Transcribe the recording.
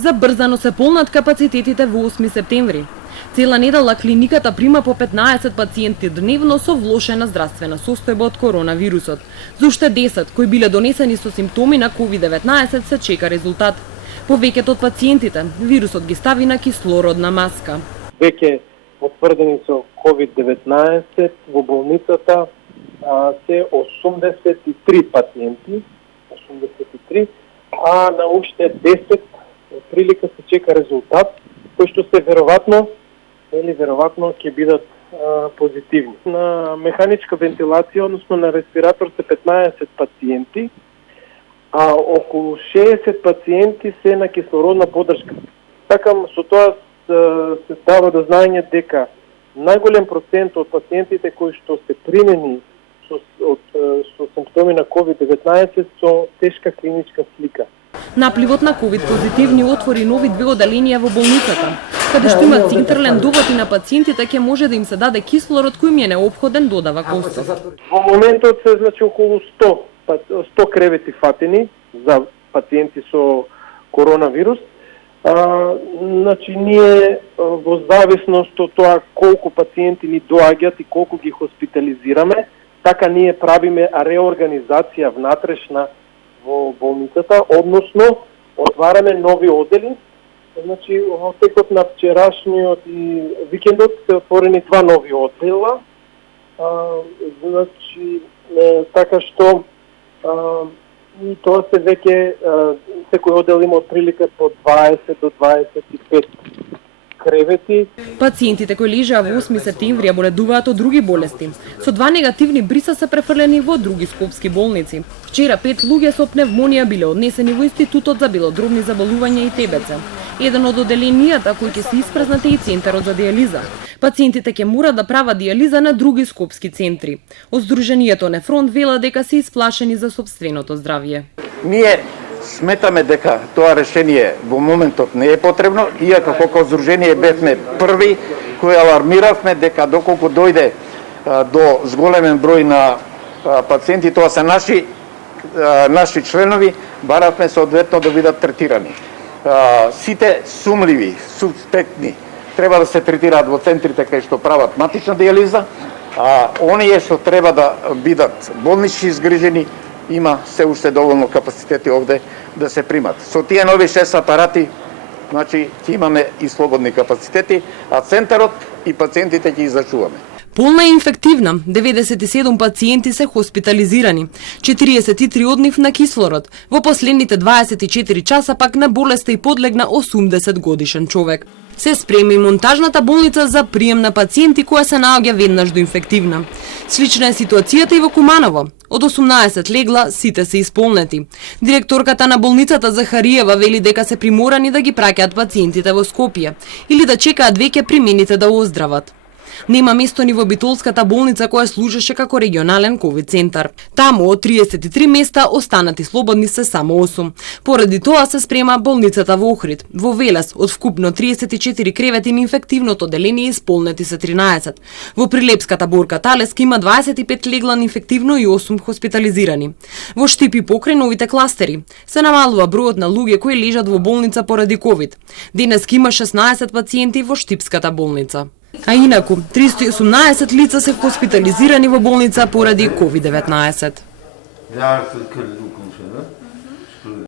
Забрзано се полнат капацитетите во 8 септември. Цела недела клиниката прима по 15 пациенти дневно со влошена здравствена состојба од коронавирусот. За уште 10 кои биле донесени со симптоми на COVID-19 се чека резултат. Повеќето од пациентите вирусот ги стави на кислородна маска. Веќе потврдени со COVID-19 во болницата се 83 пациенти, 83, а на уште 10 прилика се чека резултат, кои што се веројатно ќе бидат позитивни. На механичка вентилација, односно на респиратор се 15 пациенти, а околу 60 пациенти се на кислородна поддршка. Така со тоа се дава до знаење дека најголем процент од пациентите кои што се примени со симптоми на COVID-19 со тешка клиничка слика. Напливот на COVID позитивни отвори нови 2 оделенија во болницата, каде што има централен довод и на пациентите ќе може да им се даде кислород кој им е неопходен, додава Костов. Во моментот се околу 100 кревети фатени за пациенти со коронавирус. Ние во зависност од тоа колку пациенти ни доаѓаат и колку ги хоспитализираме, така ние правиме реорганизација внатрешна во болницата, односно отвараме нови одели. Во текот на вчерашниот и викендот се отворени 2 нови одела. Така што и тоа се веќе секој одел има отприлика по 20 до 25 кревети. Пациентите кои лежаа во 8 септември боледуваат од други болести. Со 2 негативни бриса се префрлени во други скопски болници. Вчера 5 луѓе со пневмонија биле однесени во Институтот за белодробни заболувања и ТБЦ. Еден од оделенијата кои ќе се испразнате и центарот за дијализа. Пациентите ќе мора да прават дијализа на други скопски центри. Од Сдруженијето Нефронт вела дека се исплашени за сопственото здравје. Ние сметаме дека тоа решение во моментот не е потребно, иако како Сдружение бевме први кои алармиравме дека доколку дојде до зголемен број на пациенти, тоа се наши членови, баравме соодветно да бидат третирани. Сите сумливи, суспектни, треба да се третираат во центрите кај што прават матична дијализа, а оние што треба да бидат болнични изгрижени, има се уште доволно капацитети овде да се примат. Со тие нови 6 апарати, ќе имаме и слободни капацитети, а центарот и пациентите ќе излечуваме. Полна е инфективна, 97 пациенти се хоспитализирани, 43 од нив на кислород. Во последните 24 часа пак на болеста и подлегна 80 годишен човек. Се спреми монтажната болница за прием на пациенти која се наоѓа веднаш до инфективна. Слична е ситуацијата и во Куманово. Од 18 легла, сите се исполнети. Директорката на болницата Захариева вели дека се приморани да ги праќаат пациентите во Скопје или да чекаат веќе примените да оздрават. Нема место ни во Битолската болница која служеше како регионален ковид центар. Таму од 33 места останати слободни се само 8. Поради тоа се спрема болницата во Охрид. Во Велес од вкупно 34 кревети на инфективното оделение исполнети се 13. Во Прилепската Борка Талески има 25 легла на инфективно и 8 хоспитализирани. Во Штипи покрај новите кластери се намалува бројот на луѓе кои лежат во болница поради ковид. Денеска има 16 пациенти во Штипската болница. А инаку, 318 лица се хоспитализирани во болница поради COVID-19.